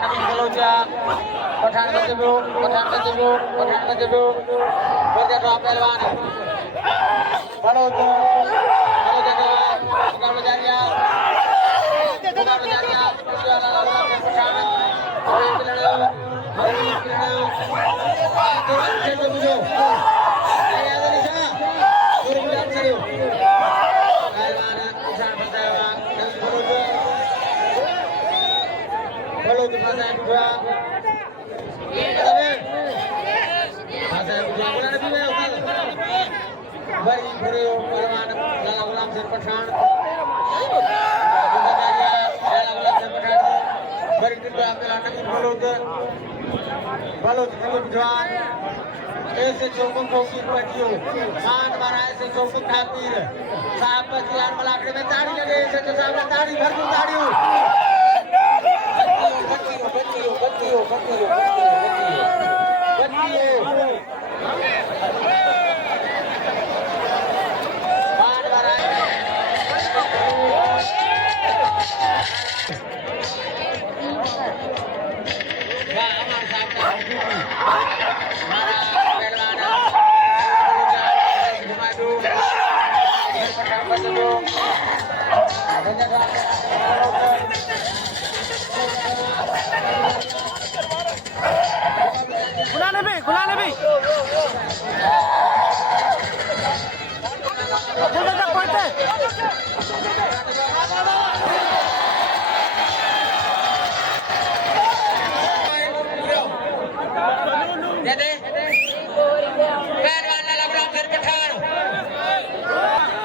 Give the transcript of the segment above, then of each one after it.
नवीन बलोचा पठान का डेब्यू बोलते ड्रॉ पहलवान बलोच मुकाबला जारी है पठान बलोच बड़ी पूरे पहलवान गुलाम से पठान बड़ी टिड्डा नवीन बलोच पठान ऐसे चौकों को की पटियों मान मारा ऐसे चौकों खातिर साहब बचियार मलाखड़े में ताड़ी लगे ऐसे तो साहब ताड़ी भरपूर ताड़ियों बत्तियों मान मारा गुलाने भी पड़ते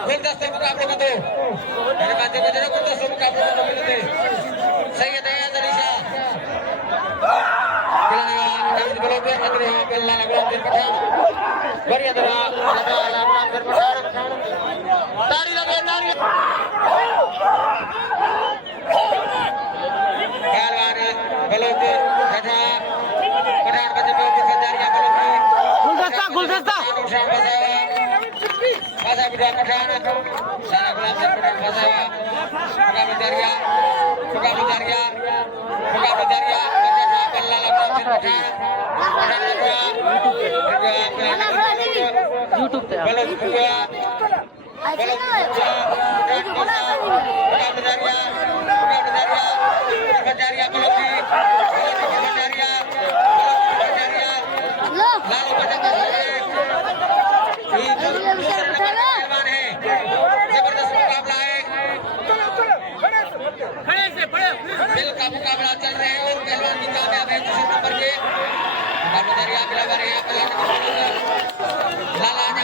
गुलदस्ते मुकाबले में दो मेरे बातें को जरा गुलदस्ते मुकाबले में दो मिलते सही है दरीशा नवीन बलोच अदरे पहला गुलाम से पठान बढ़िया तरह गुलाम से पठान ताड़ी लगे पहलवान बलोच पठान का जब जारिया बलोच गुलदस्ता फसा बिठा पठान सारा गुलाम से पठान फसा मुकाबला जारिया पल्ला गुलाम से पठान YouTube पे बलोच मुकाबला जारिया बलोच लालो पहलवान है जबरदस्त मुकाबला है दिल का मुकाबला चल रहे हैं और पहलवान भी कामयाब है दूसरे नंबर के मुकाबला दरिया पहलवान है यहाँ पर लाला आजा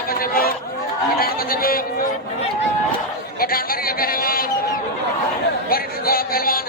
पठान मरिया पहलवान बड़ी पहलवान